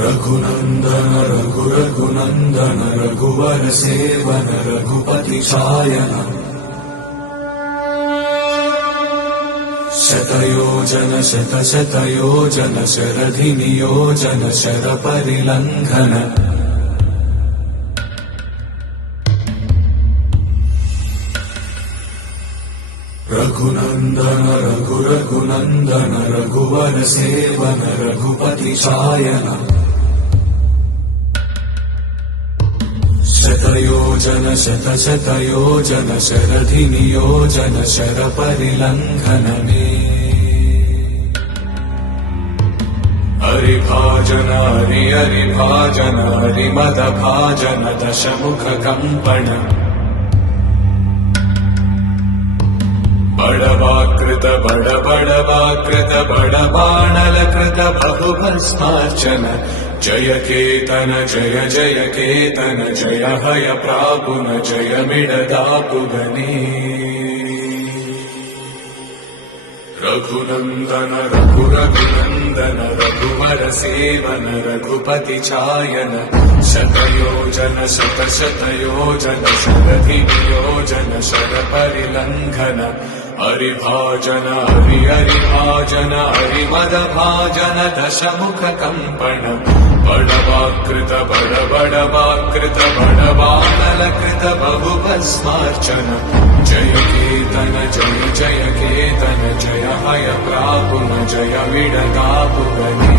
रघुनन्दन रघुनन्दन रघुवर सेवन रघुपति चायन शतयोजन शतशतयोजन शरधि नियोजन शरपरिलङ्घन रघुनन्दन रघुनन्दन रघुवर सेवन रघुपति चायन शतयोजन शतशतयोजन शरधि नियोजन शरपरिलङ्घन मे हरिभाजन हरिभाजन हरिमदभाजन दशमुख कम्पण बड़वाकृत बड़वाकृत बड़बाणलकृत बहुभस्मार्चन जय केतन जय जय केतन जय हय प्रापुन जय मिडदापुगने रघुनन्दन रघुनन्दन रघुवर सेवन रघुपति चायन शतयोजन शतशतयोजन शरधि नियोजन शरपरिलङ्घन हरिभाजन हरिभाजन हरिमदभाजन दशमुख कम्पण बड़वाकृत बड़वाकृत बड़बाणलकृत बहुभस्मार्चन जय केतन जय जय केतन जय हय प्रापुन जय मिडदापुगने